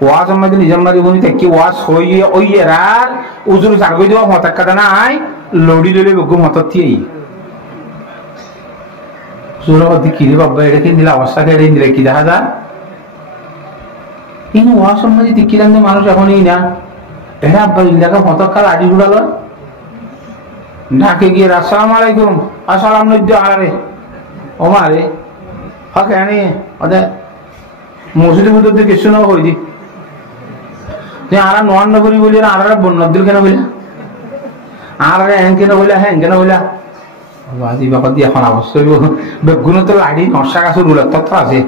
ওয়াজ আমাদের নিজের মাঝে উনি থেকে ওয়াজ হইয়ে ওইয়ে আর উজুর চারগই দেওয়া মতাক কাদা না আই লড়ি লড়ি বেগু মতত থিয়ে সুরবদি কি রে বাবা এটা কি দিলা অবস্থা কেড়ে দিলে কি দেখা যা ইন ওয়াজ সম্মাদি দিকিলাম যে মানুষ এখনই না এরা আব্বা ইলাকা মতক কাল আডি উড়ালো ঢাকে গিয়ে আসসালামু আলাইকুম আসসালাম নদ্য আরে ওমারে হক আনি ওদের মসজিদের মধ্যে কিছু না হই দি যে আর নন নগরী বলি না আর বন্যদিল কেন বলে আর হ্যাঁ কেন বলে হ্যাঁ কেন বলে বাজি বাবা দিয়ে এখন অবশ্যই বেগুন তো লাড়ি নশা গাছ রুলার তত্ত্ব আছে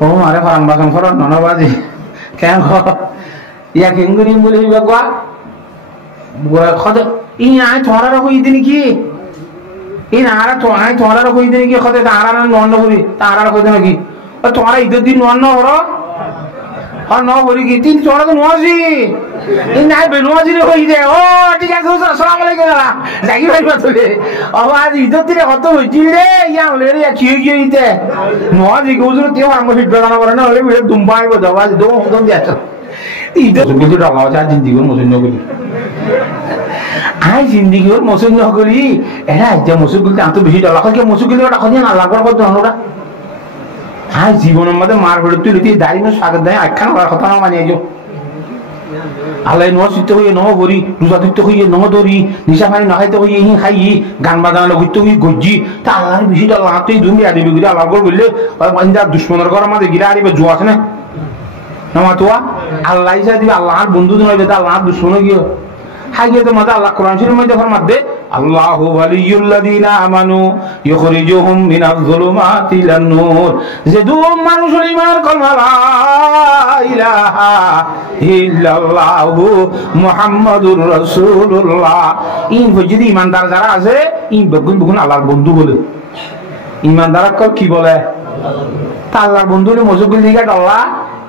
ও মারে ফারাম বাসন ফর ননবাজি কেন ইয়া কেঙ্গুরি বলে বাবা খদে ই আয় তোমার হই দিন কি ই নারা তো আয় তোমার হই দিন কি খদে তারা নন নগরী তারা কই দেন কি তোমার ঈদের দিন নন হর আর ন বলি কি তিন চড়া তো নোয়াজি এই নাই বেনোয়াজি রে হই দে ও ঠিক আছে আসসালামু আলাইকুম জাগি ভাই বাতলে আওয়াজ ঈদের দিনে কত হইছিল রে ইয়া হলে রে কি কি ইতে নোয়াজি গোজুর তে আমার ফিট বানানো করে না হলে বিলে দুম্বাই বো দাওয়াজ দো হদম দিয়াছ ঈদের কিছু টাকা আছে জিন্দিগির মসজিদ নগরী আই জিন্দিগির মসজিদ নগরী এরা যে মসজিদ গুলো এত বেশি টাকা কি মসজিদ গুলো টাকা দিয়ে না লাগবার কত ওরা আজ জীবনের মধ্যে মার ভরে তুই লুটি দাঁড়িয়ে স্বাগত দেয় একখান করার কথা না মানিয়ে যাও আল্লাহ নোয়া চিত্ত হইয়ে নহ ভরি রোজা দিতে হইয়ে নহ ধরি নিশা পানি নখাইতে হইয়ে হি খাই গান বাজানো লগিতে হইয়ে গজ্জি তা আল্লাহর বেশি আল্লাহ তুই দুমি আদিবি গিরা আল্লাহ করে বললে দুশ্মনের ঘরের মাঝে গিরা আদিবে জোয়া আছে না তোয়া আল্লাহ ইসা দিবে আল্লাহর বন্ধু নইবে তা আল্লাহর দুশ্মন গিয়ে হাইয়ে তো মজা আল্লাহ কোরআন শরীফের মধ্যে ফরমাতে আল্লাহু ওয়ালিয়ুল্লাযিনা আমানু ইখরিজুহুম মিনাজ যুলুমাতি ইলান নূর যে দু মানুষ ঈমান কলমা লা ইলাহা ইল্লাল্লাহু মুহাম্মাদুর রাসূলুল্লাহ ইন যদি ঈমানদার যারা আছে ইন বেগুন আল্লাহর বন্ধু বলে ঈমানদারক কি বলে তা আল্লাহর বন্ধু বলে মজুগুল দিকে আল্লাহ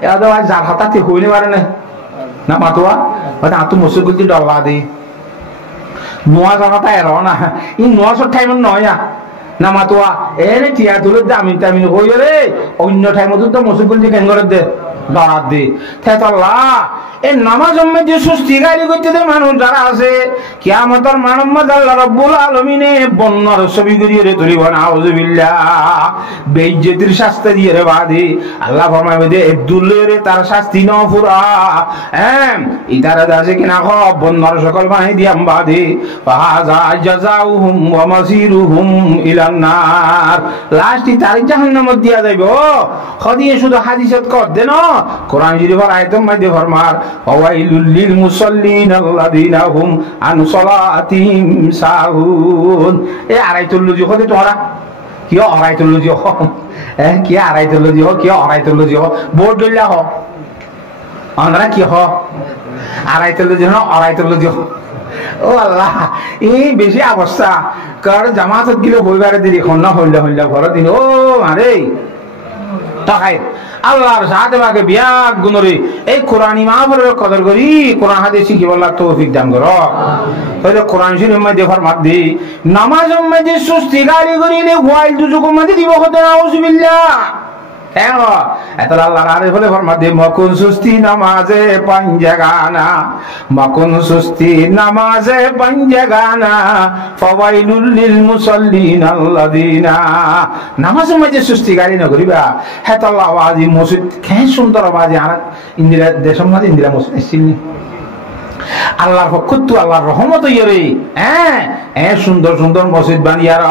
এদা যার হাতাতে হইলে পারে না না মাতোয়া মানে আতু মসজিদ দি ডল্লা দি নোয়া জায়গাটা এর না ই নোয়া সব টাইম নয় না মাতোয়া এনে টিয়া তুলে দামি টামিন হইলে রে অন্য টাইম তো মসজিদ দি কেন করে দে দাঁড়াত দে তাই আল্লাহ এই নামাজ মধ্যে সুস্থি গাড়ি করতে দে মানুষ যারা আছে কিয়ামতের মানব আল্লাহ রাব্বুল আলামিনে বন্নর ছবি করিয়ে রে তুলিব নাউযুবিল্লাহ বেইজ্জতির শাস্তি দিয়ে রে বাদে আল্লাহ ফরমাবে দে আব্দুল্লাহ রে তার শাস্তি ন পুরা ইতারা দাসে কিনা খ বন্নর সকল বানাই দিয়াম বাদে ফাজা জাযাউহুম ওয়া মাসিরুহুম ইলান নার লাস্টে তার জাহান্নামে দিয়া যাইব খদিয়ে শুধু হাদিসত কর দেন কোরআন শরীফের আয়াতের মধ্যে ফরমার ওয়াইলুল লিল মুসাল্লিন আল্লাযিনা হুম আন সালাতিহিম সাহুন এ আরাইতুল্লাহি হতে তোরা কি আরাইতুল্লাহি হ কি আরাইতুল্লাহি হ কি আরাইতুল্লাহি হ বোর্ড দইলা হ আমরা কি হ আরাইতুল্লাহি হ আরাইতুল্লাহি হ ও আল্লাহ এই বেশি অবস্থা কার জামাতত গিলে হইবারে দিলি খন্না হইলা হইলা ঘর দিন ও আরে তাকাই আল্লাহর সাথে মাকে বিয়াক গুণরে এই কোরআনী মাহফিলের কদর করি কোরআন হাদিস শিখি বলার তৌফিক দান করো তাহলে কোরআন শরীফের মধ্যে ফরমাত দি নামাজের মধ্যে সুস্তি গাড়ি করিলে ওয়াইল দুজুকের মধ্যে দিব হতে নাউযুবিল্লাহ কেন এত আল্লাহর আরে বলে ফরমাত দি মকুন সুস্তি নামাজে পাঞ্জাগানা মকুন সুস্তি নামাজে পাঞ্জাগানা ফাওয়াইলুল লিল মুসাল্লিন আল্লাযিনা নামাজের মধ্যে সুস্তি গাড়ি না করিবা হেত আল্লাহ আওয়াজি মসজিদ কে সুন্দর আওয়াজি আর ইন্দিরা দেশম না ইন্দিরা মসজিদ ছিলনি আল্লাহর পক্ষ তো আল্লাহর রহমত ইরে সুন্দর সুন্দর মসজিদ বানিয়ার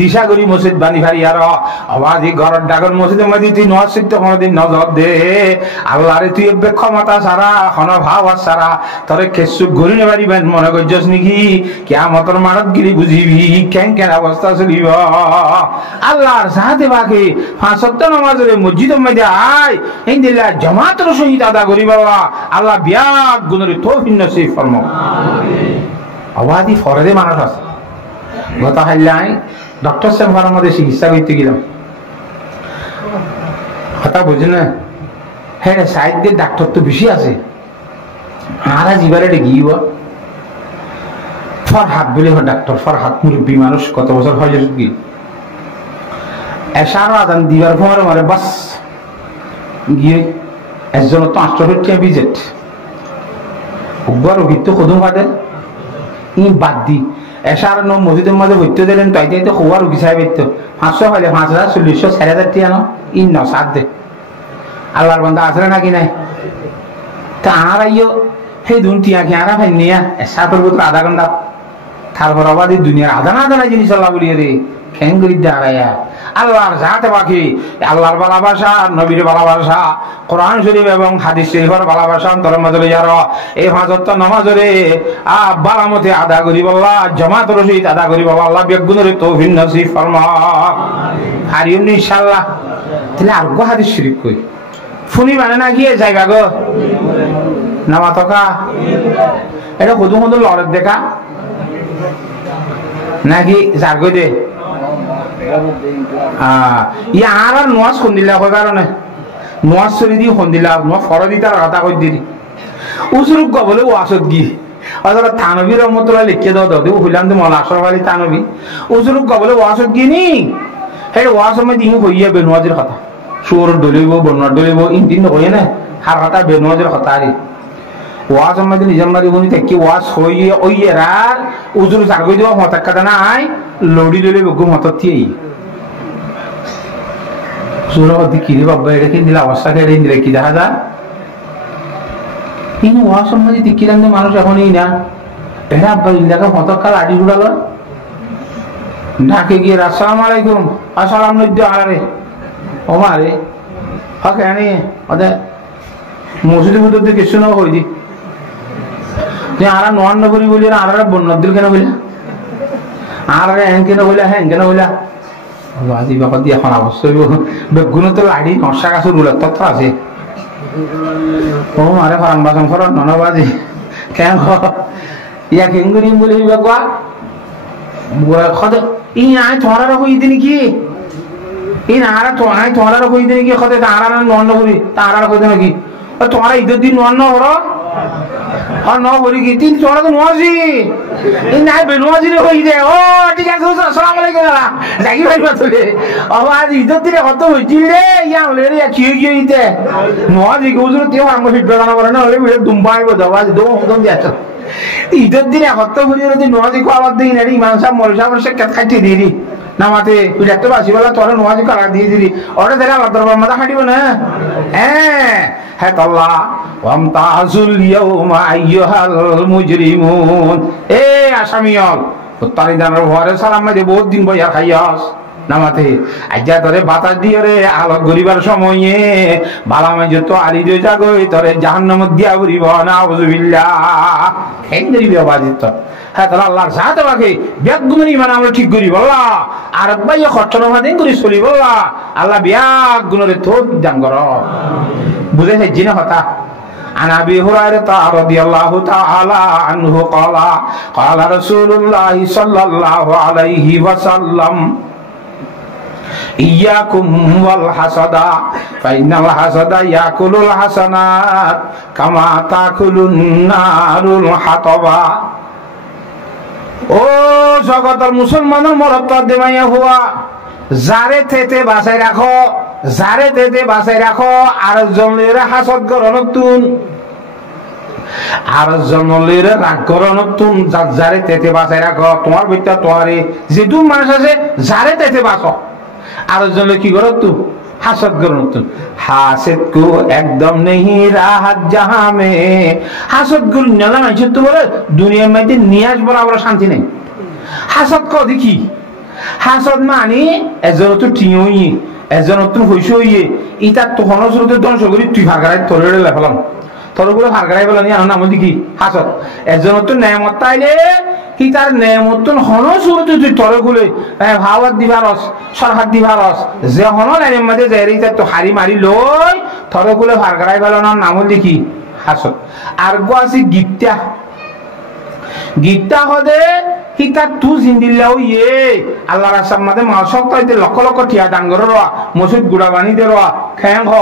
দিশা করি মসজিদ বানি ফারিয়ার আওয়াজি ঘর ডাগর মসজিদের মধ্যে তুই নসিদ্ধ কোনদিন নজর দে আল্লাহরে তুই ক্ষমতা সারা হন ভাব সারা তোরে কেসু ঘুরি নে পারিবেন মনে করছস নাকি কিয়ামতের মানত গিরি বুঝিবি কেন কেন অবস্থা চলিব আল্লাহর সাথে বাকি পাঁচ ওয়াক্ত নামাজের মসজিদের মধ্যে আয় ইনদিল্লাহ জামাতের সহিত আদা করি বাবা আল্লাহ বিয়াক গুণরে তৌফিক নসিব ফরমাও আমিন আওয়াজি ফরদে মানুষ আছে গত হাইলাই ডক্টর সাহেবের মধ্যে চিকিৎসা করতে গেলাম কথা বুঝি না হ্যাঁ সাইড দিয়ে ডাক্তার তো বেশি আছে আর জিবারে গিয়ে ফরহাদ বলে ডাক্তার ফরহাদ মুরব্বী মানুষ কত বছর হয় কি এশারো আদান দিবার পরে মারে বাস গিয়ে একজন তো 850 ভিজিট একবার অভিজ্ঞ কদম ফাদের ই বাদ দি এসার ন মসজিদের মাঝে ভর্তি দিলেন তাই তাইতে হওয়ার রুগী সাহেব তো 500 হলে 5000 4000 4000 টিয়া ন ই ন সাত দে আল্লাহর বান্দা আসলে নাকি নাই তা আর আইও সেই দুন টিয়া কি আর ভাই নিয়া এসার উপর আধা ঘন্টা তারপর আবার এই দুনিয়ার আধা না জিনিস আল্লাহ বলিয়ে রে খেং করি দাঁড়াইয়া আল্লাহর যাতে বাকি আল্লাহর ভালোবাসা নবীর ভালোবাসা কোরআন শরীফ এবং হাদিস শরীফের ভালোবাসা অন্তরের মাঝে যার এই 5 ওয়াক্ত নামাজরে বালামতে আদা করি বল্লা জামাতের সহিত আদা করি বাবা আল্লাহ বেগুনের তৌফিক নসিব ফরমা হারিম ইনশাআল্লাহ তাহলে আর গো হাদিস শরীফ কই ফুনি মানে না গিয়ে যাইবা গো নামাতকা এটা কদম কদম লড়ের দেখা নাকি জাগো দে ইয়ার আর নোয়াজ কোন দিলা কই কারণে নোয়াজ চলি দি কোন দিলা নোয়া ফরদ দি তার কথা কই দিলি উসরুক গবলে ওয়াসত গি আদর তানবী রহমাতুল্লাহ লিখে দাও দাও হইলাম তো মাওলানা আশরাফ আলী তানবী উসরুক গবলে ওয়াসত গি নি হে ওয়াস মে দিন হইয়া বেনওয়াজের কথা সুর দলিব বন্নার দলিব ইন দিন হই না হার কথা বেনওয়াজের কথা আরে ওয়াজ আমাদের নিজামবাড়ি উনি থেকে ওয়াজ হইয়ে ওইয়ে রার উজুর জাগই দেওয়া হতাক কাদা নাই লড়ি লড়ি বগু মততি সুরা দিকি রে বাবা এটা কি দিলা অবস্থা কেড়ে দিলে কি দেখা যা ইনি ওয়াজ আমাদের দিকি রান্দে মানুষ এখনই না এরা ইন্দাকে হতাক কাল আডি উড়ালো ঢাকে গিয়ে আসসালামু আলাইকুম আসসালাম নদ্য আরে ওমারে হক এনে ওদের মসজিদের মধ্যে দিকে শোনা হই দি যে আর নন নগরী বলি আর বন্যদিল কেন বলে আর হ্যাঁ কেন বলে হ্যাঁ কেন বলে আজি বাবা দিয়ে এখন অবশ্যই বেগুন তো লাড়ি নশা গাছ রুলার তত্ত্ব আছে ও মারে ফারাম বাসন ফর ননবাজি কেন ইয়া কেঙ্গুরি বলে বাবা খদ ই আয় তোমার হই দিন কি ই না আর তো আয় তোমার হই দিন কি খদে তারা নন নগরী তারা কই দেন কি তোমার ঈদের দিন নন হর আর ন বলি কি তিন চড়া তো নোয়াজি এই নাই বেনোয়াজি রে হই দে ও ঠিক আছে আসসালামু আলাইকুম জাগি ভাই বাতলে আওয়াজ ঈদের দিনে কত হইছিল রে ইয়া হলে রে কি কি ইতে নোয়াজি গোজুর তে আমার ফিডব্যাক না করে না হলে বিলে দুম্বাই বদাওয়াজ দো হদম দিয়াছ ঈদের দিনে কত হইল রে নোয়াজি কো আওয়াজ দেই না রে ইমাম সাহেব মৌলভী সাহেব সে কাট খাইতে দিরি নামাতে বিরাট বাসি বলা তোর নোয়াজি করা দিয়ে দিরি ওরে দেলা দরবার মাথা খাটিব না হ্যাঁ হ্যাঁ আল্লাহ ওয়ামতাজুল ইয়াউমা আইয়ুহাল মুজরিমুন এ আসামিয়ল উত্তরি দানের ঘরে সালাম দে বহুত দিন বইয়া খাইয়াস নামাতে আজ্জা তোরে বাতাস দিয়ে রে আলোক গরিবার সময়ে বালামে যত আলি দে জাগই তোরে জাহান্নাম দিয়া গরিব নাউযুবিল্লাহ হেন দিবি বাজিত হ্যাঁ তাহলে আল্লাহর সাথে বাকি বেগুনের ইমান আমরা ঠিক করি বল্লা আর ভাই খরচনা দিন করি চলি বল্লা আল্লাহ বিয়াগ গুণরে তো দান কর বুঝে সেই জিনা হতা عن ابي هريره رضي الله تعالى عنه قال قال رسول الله صلى الله عليه وسلم إياكم والحسد فإن الحسد يأكل الحسنات كما تأكل النار الحطب ও জগতের মুসলমানের মরদ দেমাইয়া হওয়া যারে তেতে বাঁচাই রাখো যারে তেতে বাঁচাই রাখো আর জনের হাসদ করো নতুন আর জনের রাগ করো নতুন যারে তেতে বাঁচাই রাখো তোমার ভিতরে তোমারে যেটু মানুষ আছে যারে তেতে বাঁচো আর জনের কি করো তুই হাসদ করো নতুন হাসদ কো একদম নেই রাহাত জাহাঁ মে হাসদ গুল নেলা মাইছে তো বলে দুনিয়ার মধ্যে নিয়াজ বরাবর শান্তি নেই হাসদ কো দেখি হাসদ মানে এজন তো টিয়ই এজন তো হইছই ইটা তো হনসরতে ধ্বংস করি তুই ভাগারাই তোরে লেফালাম তোরগুলো ভাগারাই বলানি আর নাম দেখি হাসদ এজন তো নেমত তাইলে কি তার নেমত হনসরতে তুই তোরগুলো ভাওয়াত দিবারস সরহাত দিবারস যে হন লাইনের মধ্যে যাই তো হারি মারি লই তোরগুলো ভাগারাই বলানোর নাম দেখি হাসদ আর গো আছে গিফটা গীতা হদে হিতা তু জিন্দিল্লাও ইয়ে আল্লাহর সামনে মাসক তাইতে লক্ষ লক্ষ টিয়া দান করে রয়া মসজিদ গুড়া বানি দে রয়া খেং হ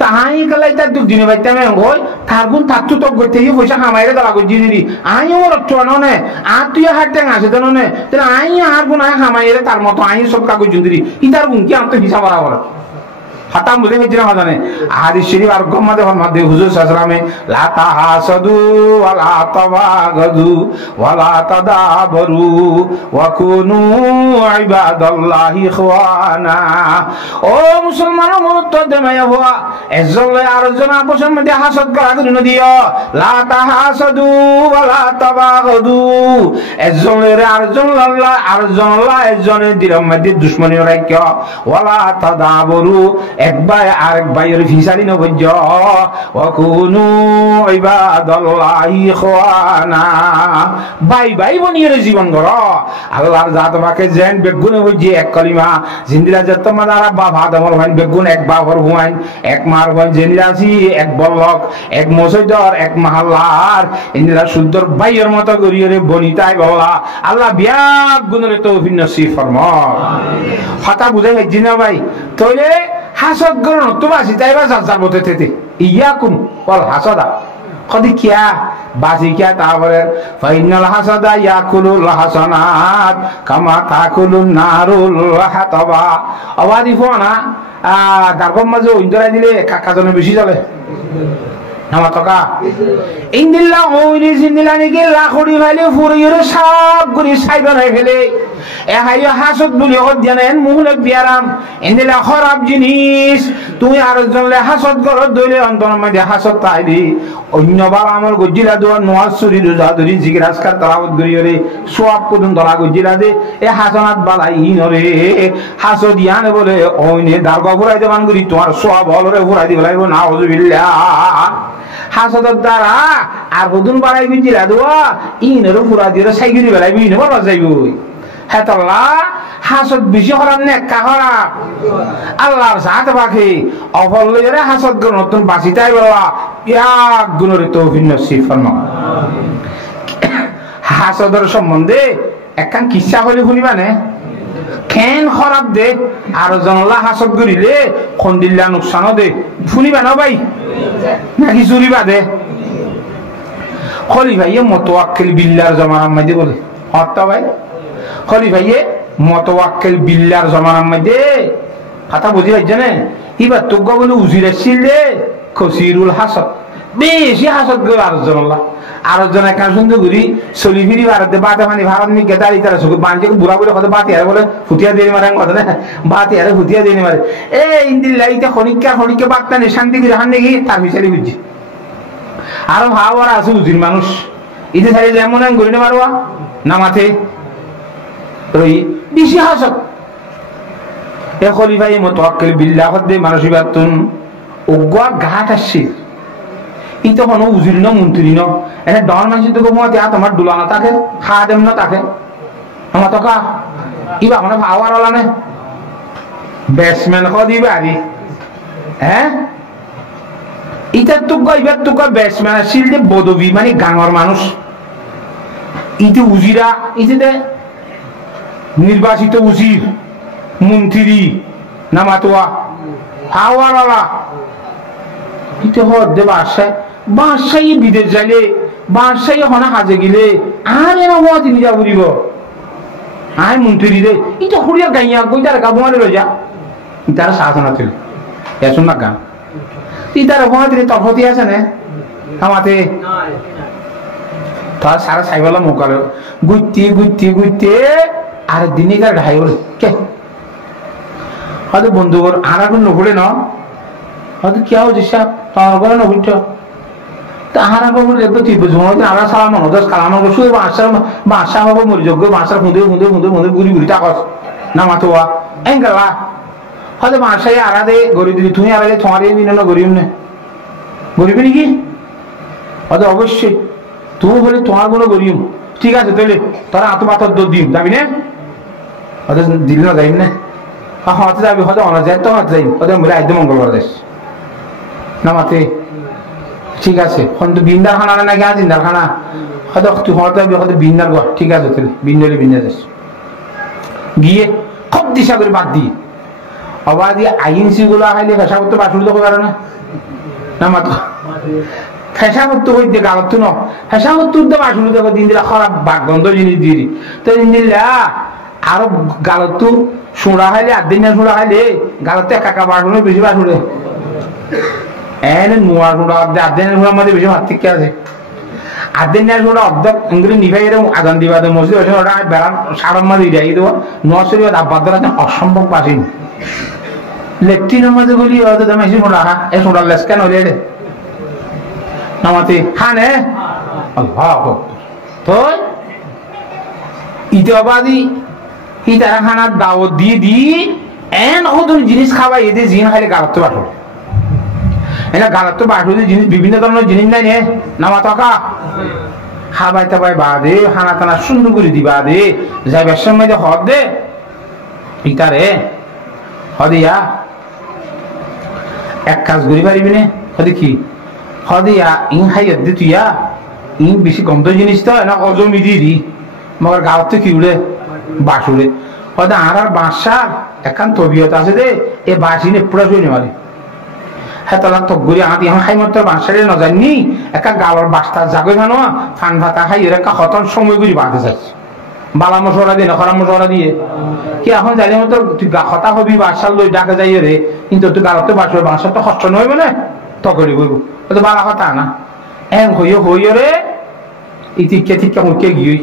তাহাই গলাই তা দু দিনে বাইতে মেং হই তার গুণ তাতু তো গইতে ই পয়সা কামাইরে দলা গজি দিদি আই ওর টনো নে আ তুই হাটে আছে দেন নে তাহলে আই আর গুণ আই কামাইরে তার মতো আই সব কাগজ দিদি ইতার গুণ কি আম তো হিসাব বরাবর হাতাম বুঝে গেছি না জানে হাদিস শরীফ আর গম্মাদে ফরমাতে হুজুর সাল্লাল্লাহু আলাইহি লা তাহাসাদু ওয়া লা তাবাগাদু ওয়া লা তাদাবরু ওয়া কুনু ইবাদাল্লাহি ইখওয়ানা। ও মুসলমান মনত দেমায়া হওয়া এজলে আরজন আপসের মধ্যে হাসদ করা করে নদিও লা তাহাসাদু ওয়া লা তাবাগাদু এজলের আরজন আল্লাহ আরজন আল্লাহ এজনের দিলের মধ্যে দুশমনী রাখিও ওয়া লা তাদাবরু এক ভাই আরেক ভাইয়ের ফিসারি নবজ্জ ওয়া কুনু ইবাদাল্লাহি ইখওয়ানা। ভাই ভাই বনিয়ে জীবন গড় আল্লাহর জাত বাকে জেন বেগুন হইছে এক কলিমা জিন্দিরা যত মাদারা বাপ আদমর ভাই বেগুন এক বাপর হুয়াইন এক মার ভাই জেনিরাছি এক বলক এক মসজিদর এক মহল্লার ইন্দিরা সুন্দর ভাইয়ের মতো করিয়ে রে বনিতাই বলা আল্লাহ বিয়া গুণরে তৌফিক নসিব ফরমা। কথা বুঝে গেছি না ভাই? তাইলে হাসদ করুন তোমার আসি তাইবা যার বলতে থেতে ইয়াকুম ওয়াল হাসাদা কদি কিয়া বাসি কিয়া তারপরে ফাইনাল হাসাদা ইয়াকুলুল হাসানাত কামা তাকুলুন নারুল হাতাবা। আওয়াজি ফোনা দারকম মাঝে ইন্দরা দিলে কাজনে বেশি চলে আমার টকা ইন্দিল্লা ওইনি জিন্দিলা নিকে লাখড়ি ভাইলে ফুরিয়ে সব গুলি সাইবা নাই ফেলে এহাইয়া হাসদ বলি জানেন মুহলে বিয়ারাম ইন্দিলা খারাপ জিনিস তুমি আর জনলে হাসদ করো দইলে অন্তর মধ্যে হাসদ তাইলি অন্যবার আমার গজিলা দোয়া নোয়াজ সুরি রোজা ধরি জিকির আজকার তালাওয়াত করিরে সওয়াব কুদুন দলা গজিলা দে এ হাসানাত বালাই নরে হাসদ ইয়ানে বলে ওইনে দারগা ফুরাই দেবান করি তোমার সওয়াব হলরে ফুরাই দিবে লাগবে নাউজুবিল্লাহ। হাসদের দ্বারা আর বদুন বাড়াই গজিলা দোয়া ইনেরও ফুরা দিয়ে সাইগিরি বেলাই বিনে বাবা যাইব হ্যাঁ তাল্লাহ হাসদ বেশি হরাম নে একা হরাম আল্লাহর সাথ পাখি অফল লইরে হাসদ গুণ নতুন বাঁচি তাই বলা এক গুণের তৌফিক নসিব ফরমা। হাসদের সম্বন্ধে একখান কিসা হলে শুনিবা নে খেন খরাব দে আর জনলা হাসদ করিলে খন্দিল্লা নুকসানও দে শুনিবা না ভাই নাকি চুরিবা দে খলি ভাইয়ে মতওয়াক্কিল বিল্লাহর জমানার মধ্যে বলে হত্যা ভাই খলি ভাইয়ে মতওয়াক্কিল বিল্লাহর জমানার মধ্যে কথা বুঝি পাইছে না এবার তোক বলে উজির আসছিল দে খসিরুল হাসদ বেশি হাসদ গো আর জনলা আর জন একান সুন্দর ঘুরি চলি ফিরি ভারতে বাতে পানি ভারত নি গেদারি তারা সুখ বাঞ্চে বুড়া বুড়া কথা বাতি আর বলে ফুটিয়া দিয়ে মারে কথা না বাতি আর ফুটিয়া দিয়ে মারে এ ইন্দিল্লা ইতে খনিকা বার্তা নেই শান্তি করে হান দেখি তার বিচারি বুঝছি আরো ভাব আর আছে উজির মানুষ ইতে সারি যেমন ঘুরি না মারবা না মাথে ওই বেশি হাসদ এ খলিফাই মুতাওয়াক্কিল বিল্লাহ দে মানসিবাতুন ওগা ঘাট আসছে ই তো কোনো উজির ন মন্ত্রী ন এনে ডর মানুষ তো মতে তোমার দুলানা থাকে খাওয়া দেম না থাকে আমার টকা ইবা মানে পাওয়ার ওলা নে ব্যাটসম্যান দিবে আরি হ্যাঁ ইটা এবার তোক ব্যাটসম্যান আসছিল যে বদবি মানে গাঙর মানুষ ইতে উজিরা ইতে নির্বাচিত উজির মন্ত্রী না মাতোয়া পাওয়ার ওলা ইতে হদে বাসাই বিদেশ যাইলে বাসাই হনা হাজে গেলে আর এরা হওয়া তিনি যা বলিব আয় মন্ত্রী রে ইটা হরিয়া গাইয়া কই তার গাবমারে রজা তার সাধনা ছিল এসন না গান তি তার হওয়া তিনি তফতি আছে না আমাতে তার সারা সাইবালা মোকালে গুইতে আর দিনে তার ঢাই বলে কে হয়তো বন্ধুগর আর এখন নঘুরে না হয়তো কি হচ্ছে সাপ তোমার ঘরে নঘুরছ তাহারা খবর দেখবে তুই বুঝবো আমরা সারা মনোদশ কালাম করছো বাসা হবো মরিযোগ্য বাসার খুঁদে ঘুরি টাকস না মাথোয়া এঙ্গেলা হয়তো বাসায় আড়াদে গরিব দিদি তুমি আড়াদে তোমার এই মিলন গরিব নে গরিবি নাকি হয়তো অবশ্যই তুমি বলে তোমার কোনো গরিব ঠিক আছে তাহলে তোরা আত্মপাতর দিন যাবি না হয়তো দিল না যাইম না হতে যাবি হয়তো অনার যায় তো হতে যাই হয়তো বলে একদম মঙ্গলবার দেশ না মাতে ঠিক আছে কিন্তু বিন্দার খানা নাকি আজ ইন্দার খানা হয়তো তুই হয়তো বিন্দার ঘর ঠিক আছে তাহলে বিন্দার দেশ গিয়ে খুব দিশা করে বাদ দিয়ে অবাধ দিয়ে আইনসি গুলো খাইলে ফেসা করতে পাশুল তো পারে না না মাতো ফেসা করতে হইতে গালত ন ফেসা করতে উঠতে পাশুল দেখো দিন দিলা খারাপ বাঘ গন্ধ জিনিস দিয়ে তো দিন দিলা আর গালত তো সোঁড়া খাইলে 8 দিন সোঁড়া খাইলে গালত একা বাড়ুনে বেশি বাড়ুনে এনে নোয়া সোঁড়া 8 দিনের সোঁড়ার মধ্যে বেশি ভাত ঠিক আছে 8 দিনের সোঁড়া অর্ধেক ইংরেজি নিভাই এরকম আগান দিবা তো মসজিদ ওটা ওটা বেড়া সাড়ে মাঝে দিয়ে দেবো নশরি আব্বার দ্বারা অসম্ভব বাসিন লেট্রিনের মাঝে গুলি হয়তো তুমি এসে সোঁড়া খা এ সোঁড়ার লেস কেন হলে রে নামাতে হানে আল্লাহ তো ইতাবাদি ইতারা খানার দাওয়াত দিয়ে দি এন নতুন জিনিস খাওয়াই এদের জিন খাইলে গালাত বাঠো এটা গালাত বাঠো জিনিস বিভিন্ন ধরনের জিনিস নাই নে নামা টাকা খাবাই টাবাই বাদে খানা টানা সুন্দর করে দিবা দে যাইবার সময় যে হদ দে ইতারে হদিয়া এক কাজ করি পারিবি নে হদি কি হদিয়া ইন খাইয়া দি তুইয়া ইন বেশি গন্ধ জিনিস তো না অজমি দিয়ে দি মগর গাঁৱত কি উড়ে বাস উড়ে হয়তো আর বাসার একান তবিয়ত আছে দে এ বাসিনে পুরা শুয়ে নেওয়ারে হ্যাঁ তালা তকগুলি আঁতি আমার খাই মতো বাসারে ন জানি একা গালর বাস্তার জাগো জানো ফান ভাতা খাই এর একা হতন সময় করি বাঁধতে চাইছি বালা মশলা দিয়ে না খরা মশলা দিয়ে কি এখন জানি মতো তুই হতা হবি বাসার লই ডাকে যাই রে কিন্তু তুই গালতে বাসবে বাসার তো কষ্ট নইবে না তকরি বলবো তো বালা কথা না এন হইয় রে ইতিকে ঠিক মুখে গিয়ে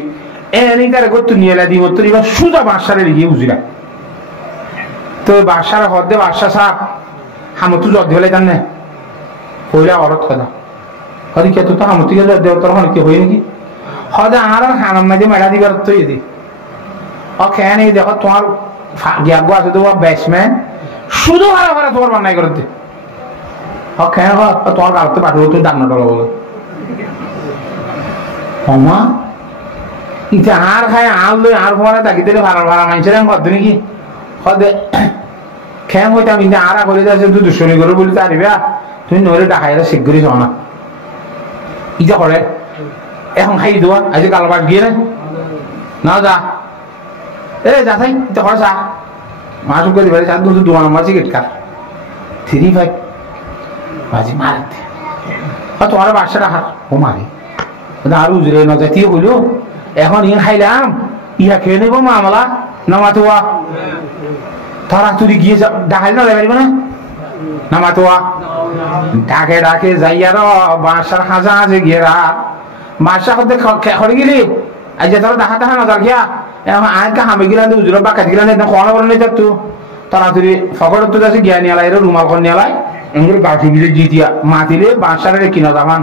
এনে তারা করতো নিয়ে দিই মতো এবার সুদা বাসারে গিয়ে বুঝিরা তো বাসার হদে বাসা সাপ হামতু জল দিয়ে জান না হইলে অরত কথা হদি কে তো হামতু গেলে দেবতার হন কি হই নাকি হদে আর হানাম মাঝে মেলা দিবার তো এদি ও খেয়ে দেখো তোমার জ্ঞাপক আছে তোমার ব্যাটসম্যান শুধু হারা হারা তোমার বান্নাই করতে ও খেয়ে তোমার গাড়তে পাঠবো তুমি ডান্না টলা বলো অমা ইতে আর খায় আর লই আর ভরা তাকি দিলে ভাড়া ভাড়া মাইছে রে কত নাকি হদে খেম হইতাম ইন্দে আরা করে যাচ্ছে তুই দুশনি করে বলি তারিবা তুমি নরে ডাকাইরা শিগগিরই শোনা ইটা করে এখন খাই দেওয়া আজ কালবার গিয়ে না যা এ যা থাই ইটা করে চা মাস করে বাড়ি চা দুটো 2 নম্বর সিগারেট কার 35 বাজি মারতে তোমার বাসাটা হার ও মারি আর উজরে ন জাতীয় হইলো এখন ইন খাইলাম ইহা খেয়ে নেবো মামলা নামাতোয়া তারা তুই গিয়ে ডাকাই না যাইব না নামাতোয়া ডাকে ডাকে যাইয়া র বাসার হাজা আছে গিয়েরা বাসা করতে খড়ে গেলি আজ তোর দেখা দেখা নজর গিয়া এখন আয়কা হামে গিলান উজুর বাকাত গিলান একদম খাওয়া করে নিয়ে তো তাড়াতাড়ি ফকর তো আছে গিয়া নিয়ে আলাই রুমাল করে নিয়ে আলাই এগুলো গাছি বিলে জিতিয়া মাতিলে বাসারে কিনা যাবান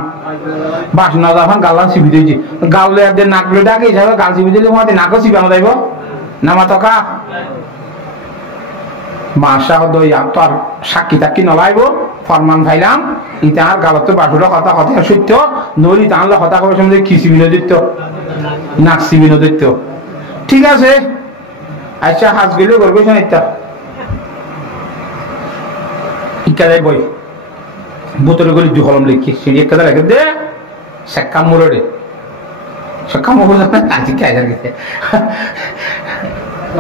বাস না যাবান গাল্লান চিবি দিয়েছি গাউলে একদিন নাকলে ডাকে যাবে গাল চিবি দিলে মাতে নাকও চিবানো যাইব নামা টকা মাসা দই তো আর সাক্ষী টাক্ষী নলাইব ফরমান ফাইলাম ইতে আর গালত বাটুরা কথা কথা সত্য নরি টানলে কথা কবে সময় খিচি বিনোদিত নাকসি বিনোদিত ঠিক আছে আচ্ছা হাজ গেলেও করবে শোনা ইকালে বই বোতলে গলি 2 কলম লিখি সিঁড়ি একটা লেখে দে শেখা মুরোডে শেখা মুরোড আজ কি আজার গেছে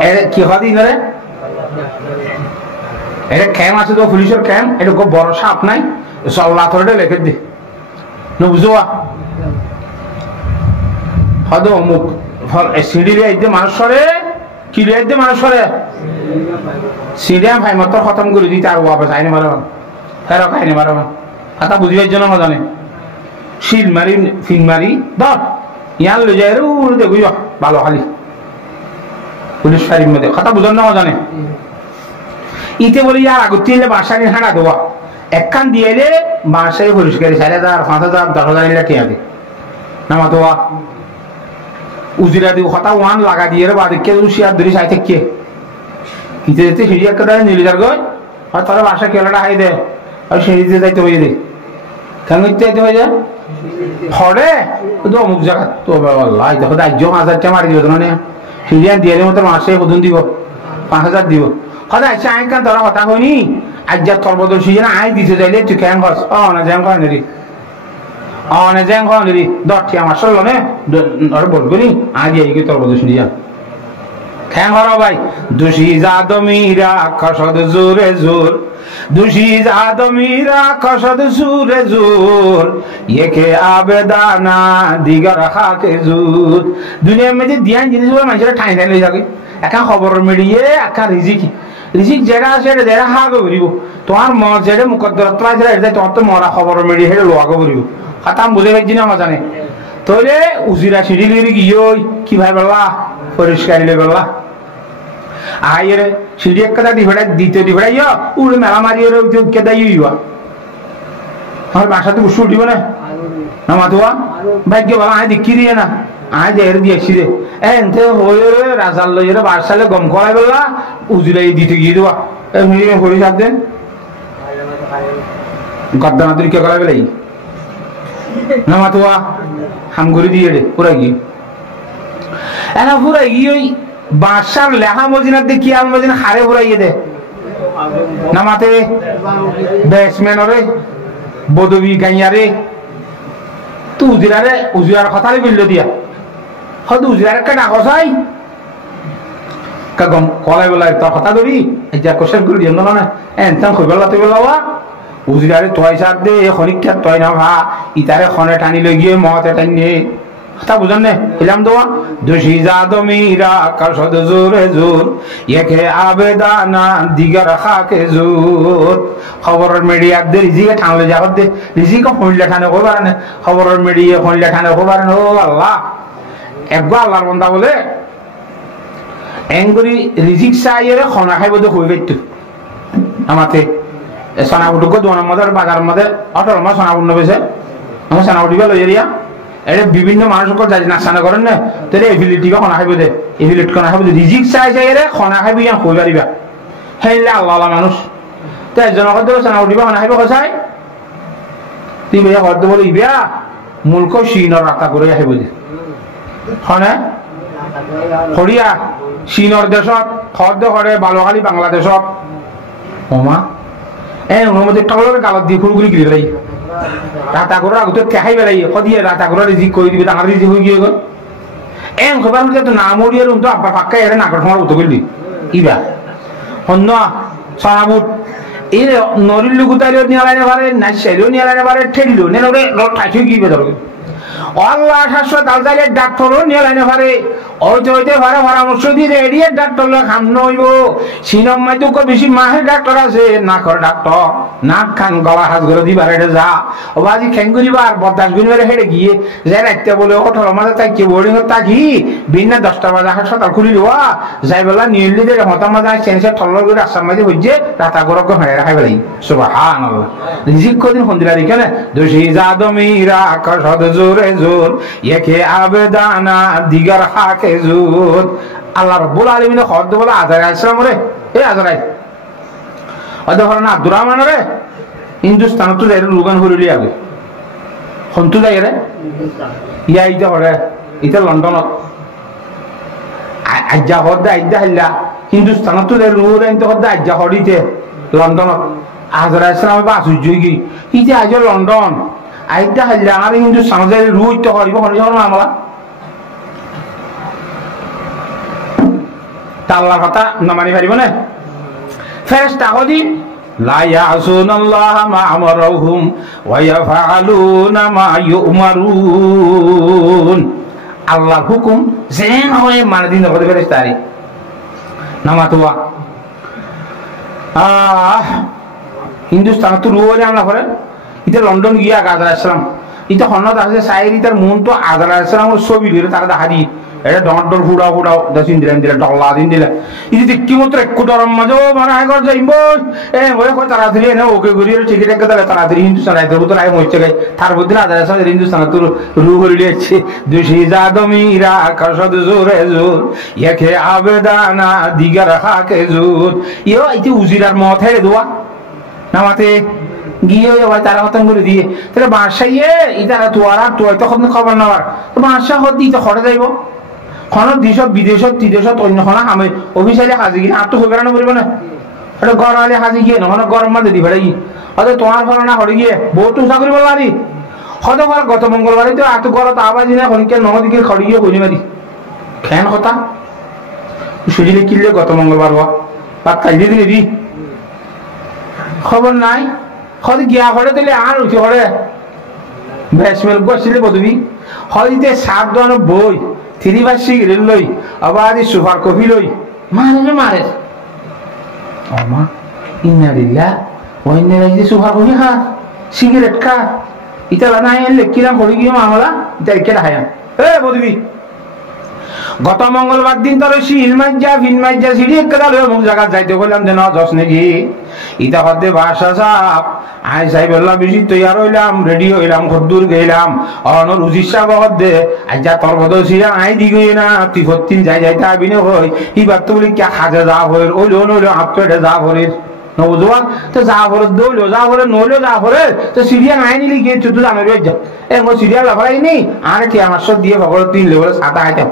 এর কি হদি ধরে এর ক্যাম আছে তো পুলিশের ক্যাম এটা খুব বড় সাপ নাই সল্লা ধরে লেখে দে না বুঝোয়া হদ অমুক সিঁড়ি লিয়ে মানুষরে কি লিয়ে মানুষরে সিরিয়াম ভাই মত খতম করে দিতে আর ওয়াপস আইনে মারবা ফেরক আইনে মারবা কথা বুঝিবার জন্য না জানে শিল মারি ফিন মারি ধর ইয়ান লই যায় রে দেখুই ভালো খালি পুলিশ ফাঁড়ির মধ্যে কথা বুঝার না জানে ইতে বলি আর আগতে এলে বাসা নিয়ে হাঁটা দেওয়া একখান দিয়ে এলে বাসায় পরিষ্কারী 4,000 5,000 10,000 এলে টিয়া দে নামা দেওয়া উজিরা দিব কথা ওয়ান লাগা দিয়ে রে বাদে কে শিয়ার ধরে চাই থেকে ইতে যেতে সিঁড়ি একটা দেয় নীলিদার গয় আর তারা বাসা কেলাটা হাই দেয় আর সিঁড়িতে যাইতে হয়ে যায় কেন যাইতে হয়ে যায় ফড়ে তো অমুক জায়গা তো আল্লাহ দেখো 1,000 মারি দিব না সিঁড়ি দিয়ে মতো মাসে প্রথম দিব 5,000 দিব হয়তো আচ্ছা আই কান তোরা কথা কইনি আজ যা তোর বদল সিজন আই দিতে যাইলে তুই কেন খস না জ্যাং খাওয়া নেরি না জ্যাং খাওয়া নেরি দরটি আমার সরল নে বলবো নি আজ এই তোর বদল সিজন খ্যাং হরা ভাই দুষি জাদমিরা খসদ জোরে জোর দুষি জাদমিরা খসদ জোরে জোর একে আবেদানা দিগর খাকে জুত দুনিয়ার মধ্যে দিয়ান জিনিসগুলো মানুষেরা ঠাই ঠাই লই থাকে একা খবর মিলিয়ে একা রিজিক রিজিক যেটা আছে এটা যেটা হাগে করিব তোমার মত যেটা মুকদ্দর তলায় যেটা তোমার তো মরা খবর মিলিয়ে সেটা লোয়াকে করিব খাতাম বুঝে গেছি না আমার জানে তইলে উজিরা সিঁড়ি লিয়ে গিয়ে কি ভাই বললা পরিষ্কার লিয়ে বললা আয়ের সিঁড়ি এক কথা দ্বিতীয় দিবেড়াই উড়ে মেলা মারিয়ে কেদাই আমার বাসাতে বসে উঠিব না না মাতুয়া ভাগ্য বলা আয় দেখি দিয়ে না আয় দেহের দিয়েছি রে এনতে হয়ে রে রাজার লই রে বারসালে গম করাই বললা উজিরাই দিতে গিয়ে দেওয়া এমনি হরি সাত দেন গদ্দানা তুই কে করাই বেলাই না মাতুয়া হাম করে দিয়ে রে পুরা গিয়ে এনা পুরা গিয়ে ওই বাসার লেখা মজিনার দিয়ে কি আল মজিনা হারে পুরাইয়ে দে না মাতে ব্যাটসম্যান রে বদবি গাইয়ারে তু উজিরার কথা বিল দিয়া হয়তো উজিরার একটা ডাক চাই কাগম কলাই বলাই তোর কথা ধরি যা কোশ্চেন করে দিয়ে না এনতাম কইবেলা তুই বলা উজিরারে তয় সার দে খনিকটা তয় না ভা ইতারে খনে টানি লই গিয়ে মতে টানি কথা বুঝেন না এলাম দোয়া দোষী জাদমিরা কাশদ জোরে জোর একে আবেদানা দিগার খাকে জোর খবরের মিডিয়াদের রিজিকে ঠানলে যাবার দে রিজিকে হইলে ঠানে হবার না খবরের মিডিয়া হইলে ঠানে হবার না ও আল্লাহ একবার আল্লাহর বান্দা বলে এঙ্গুরি রিজিক চাইরে খনা খাইব দে হই গেত আমাতে সোনাবুটুকো দোনার মধ্যে বাজার মধ্যে অটোর মা সোনাবুট নেবেছে আমার সোনাবুটিবা লই এরিয়া এটা বিভিন্ন মানুষকে যাই নাচানা করেন না তাহলে এভিলিটি বা খনা খাইব দে এভিলিটি খনা খাইব দে রিজিক চাই চাইরে খনা খাইব ইয়ান হই পারিবা হেইলে আল্লাহ মানুষ তো একজনের কথা সোনাবুটিবা খনা খাইব কসাই তুই বেয়া কত বলে ইবিয়া মুলক সিনর রাতা করে খাইব দে হনে হরিয়া সিনর দেশত খদ করে বালুখালী বাংলাদেশত ওমা ওর মধ্যে টলের গালত দিয়ে ফুলগুলি গিরে লাই রাতা করে আগতে খাই বেলাই সদিয়ে রাতা করে রিজিক করে দিবে তাহার রিজিক হয়ে গিয়ে গেল খবর হচ্ছে তো না মরিয়ে রুম তো আব্বা পাক্কা এর নাগর সময় উঠে গেলি ইবা অন্য সনাবুট এই নরির লুকুতারিও নিয়ে লাইনে পারে না সেলিও নিয়ে লাইনে পারে ঠেলিও নেন ওরে ঠাঠি গিয়ে ধরবে আল্লাহ শাশ্বত দালদালের ডাক্তারও নিয়ে লাইনে পারে হইতে পারে পরামর্শ দিয়ে এড়িয়ে ডাক্তার খাম নইব সিনম মাইতো বেশি মাহের ডাক্তার আছে নাকর ডাক্তার নাক খান গলা হাত করে দিবার এটা যা ও আজি খেঙ্গুরিবার বদাস গুনবারে হেঁটে গিয়ে যাই রাখতে বলে ওঠর মাঝে তাকি বোর্ডিং তাকি বিনা 10টা বাজে হাসপাতাল খুলি দেওয়া যাই বেলা নিয়ে দিয়ে হতা মাঝে সেন্সার ঠল্ল করে রাস্তার মাঝে হইছে রাতা গরক হেঁড়ে রাখাই বেলাই সুবহানাল্লাহ রিজিক কদিন হন্দিরা দেখে না দোষী জাদমিরা কসদ জোরে জোর একে আবেদানা দিগার হাকে জোর আল্লাহ রাব্বুল আলামিন খদ বলে আজারাইল আসসালাম রে এই আজারাইল অদ হরনা আব্দুর রহমান রে হিন্দুস্তান তো যাই লুগান হরিলি আগে হন্তু যাই রে ইয়া ইটা হরে ইটা লন্ডনত আজ্জা হদ্দা আজ্জা হাল্লা হিন্দুস্তান তো যাই লুগান তো হদ্দা আজ্জা হরিতে লন্ডনত আজারাইল আসসালাম বা সুজুগি ইটা আজ লন্ডন আজ্জা হাল্লা আর হিন্দুস্তান যাই রুই তো হরিব হরি হর মামলা আল্লাহর কথা না মানি পারিব না ফেরেশতা কদি লা ইয়াসুনাল্লাহ মা আমারহুম ওয়া ইয়াফআলুনা মা ইউমারুন আল্লাহর হুকুম যেন হয় মানে দিন হবে ফেরেশতারে নামাতুয়া হিন্দুস্তান তো রুয়ারে আনা করে ইতে লন্ডন গিয়া আজার আসলাম ইতে হন্নত আছে সাইরি তার মন তো আজার আসলামের ছবি দিয়ে তারা দেখা দি এটা ডর ফুড়াও ফুড়াও দশিন দিলেন দিলে ডল্লা দিন দিলে ইদি কি মতো একটু ডরম মাঝেও মানে আগর যাইব ওই তাড়াতাড়ি এনে ওকে ঘুরিয়ে টিকিট একটা দিলে তাড়াতাড়ি হিন্দুস্তান রাইতে তো রায় মরছে গাই তার বুদ্ধি আদার আসলে হিন্দুস্তান তোর রু করে লিয়েছে দোষী জাদমিরা কসদ জোরে জোর একে আবেদানা দিগার হাকে জোর ইয়ে ইতি উজিরার মত হেরে দোয়া নামাতে গিয়ে ওই তারা হতাম করে দিয়ে তাহলে বাসাইয়ে ইতারা তোয়ারা তোয় তখন খবর নেওয়ার তো বাসা হত দিতে খড়ে যাইব খন দেশত বিদেশত ত্রিদেশত অন্য খন আমি অফিসারে হাজি গিয়ে আর তো হয়ে বেড়ানো পড়বে না এটা গরম আলে হাজি গিয়ে নহন গরম মাঝে দি বেড়াই হয়তো তোমার ফল না হরে গিয়ে বহুত উষা করিব পারি হয়তো গত মঙ্গলবারে তো এত গরত আবাজ না খনিকে নহদিকে খড়ি গিয়ে করি মারি ফ্যান কথা সুজিলে কিনলে গত মঙ্গলবার বাদ কাজ দিয়ে দিলি খবর নাই হয়তো গিয়া করে দিলে আর উঠে করে ব্যাটসম্যান বসছিলে বদবি হয়তো 7 ধরনের বই 3 বা 6 লই আবার সুপার কপি লই মারে মারে আমা ইন্না লিল্লাহ ওয়া ইন্না ইলাইহি রাজিউন হা সিগারেট খা ইতা নাই লেকিলাম হলি গিয়ে মামলা ইতা কেডা হায়া এ বলবি গত মঙ্গলবার দিন তোর ফিনমাজ্জা সিঁড়ি একটা অমুক জায়গা যাইতে বললাম যে না দশ নাকি ইটা হতে বাসা সাপ আই সাহেব বললাম বেশি তৈয়ার হইলাম রেডি হইলাম খদ্দুর গেলাম অনর উজির সাহেব হতে আজ যা তোর বদল ছিলাম আই দি গই না তুই ফতিন যাইতে আবিনে হই এবার তো বলি কে হাজে যা হইর ওইলো নইলো হাত পেটে যা হরির নবজোয়ান তো যা হরে দৌলো যা হরে নইলো যা হরে তো সিরিয়া নাই নিলি গিয়ে চুতু জানার যা এ সিরিয়া লাফাই নি আর কি আমার সব দিয়ে ভগল 3 লেভেল সাদা আইতাম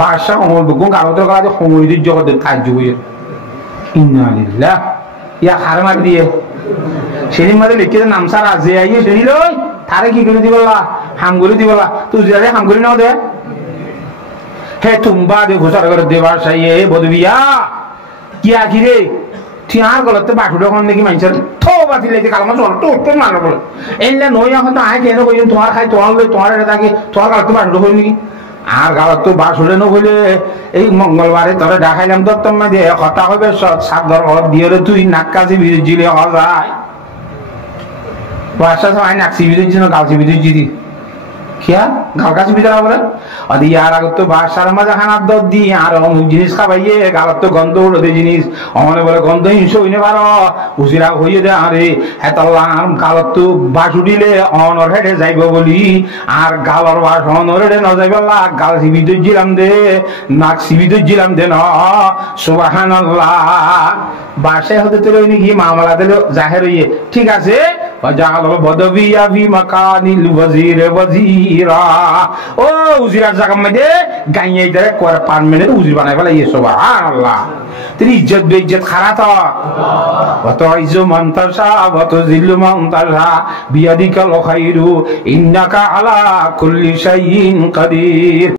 বাদশা অমর বগুন গালতের কাছে সমুদ্রের জগতের কার্য হয়ে ইন্না লিল্লাহ ইয়া হারে মার দিয়ে সেদিন মাঝে লিখে নামসা রাজে আইয়ে সেদিন লই তারে কি করে দিবলা হামগুলি দিবলা তুই যারে হামগুলি নাও দে হে তুমবা দে ঘোষার করে দেবার সাইয়ে বদবিয়া কি আখিরে তুই আর গলতে বাটুটা কোন দেখি মানুষের থো বাতি লেগে কালমা চল তো মারলো বলে এলে নই এখন তো আয় কেন কইন তোমার খাই তোমার লই তোমার এটা থাকে তোমার গলতে বাটুটা কই নাকি আর গালত তো বাস হলে নইলে এই মঙ্গলবারে তোরে দেখাইলাম দত্তম মা দিয়ে কথা হবে সাত ধর দিয়ে তুই নাক কাছে বিরজিলে হওয়া যায় বাসা সময় নাকসি বিরজি না গালসি বিরজি দি কিয়া গাল কাছে বিদারা বলে আদি আর আগত তো বাসার মাঝে খানার দর দি আর অমুক জিনিস খাবাইয়ে গালত তো গন্ধ উড়ে জিনিস অমনে বলে গন্ধ হিংস হইনে পারো উজিরা হইয়ে দে আরে হেতাল্লা গালত তো বাস উঠিলে অনর হেডে যাইব বলি আর গালর বাস অনর হেডে ন যাইবলা গাল সিবি দইছিলাম দে নাক সিবি দইছিলাম দে ন সুবহানাল্লাহ বাসে হতে তো রইনি কি মামলা দিল জাহের হইয়ে ঠিক আছে وجعل البدوية في مكان الوزير وزيرا ও উজিরার জায়গা মধ্যে গাইয়ে ধরে করে 5 মিনিট উজির বানাই ফেলা ইয়ে সুবহানাল্লাহ তোর ইজ্জত বেইজ্জত খারাপ ওয়া তুইজু মান তাশা ওয়া তুযিল্লু মান তাশা বিয়াদিকাল খায়রু ইন্নাকা আলা কুল্লি শাইইন কাদির